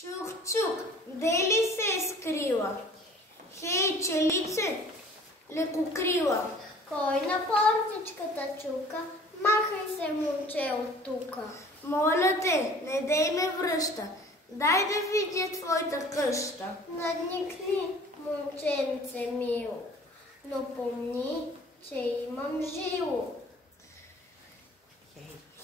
Чух, чух, де ли се е скрила? Хей, челице, лекокрила. Кой на портичката чука? Махай се, момче, от тука. Моля те, не дей ме връща. Дай да видя твоята къща. Надникни, момченце мило, но помни, че имам жило.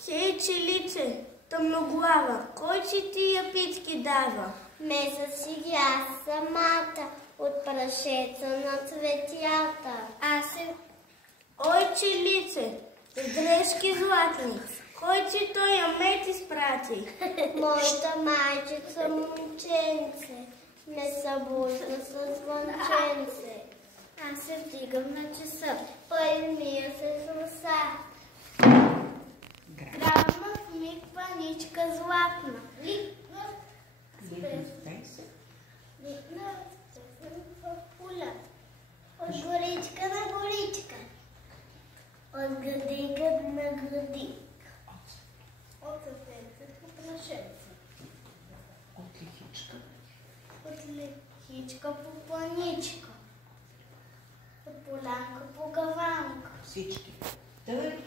Хей, челице, тъмноглава, кой си тия питки дава? Ме засиди аз самата от прашеца на цветята. Ой, челице, дрежки златни, кой си той амет изпрати? Моята майчица момченце ме събужда с звънченце. Аз се вдигам на часа, пълния се с роса. Грабна в миг паничка златна. Ликна в поля. От горичка на горичка. От градинка на градинка. От съседце по прашеце. От лихичка по планичка. От полянка по гаванка. Всички. Тъй.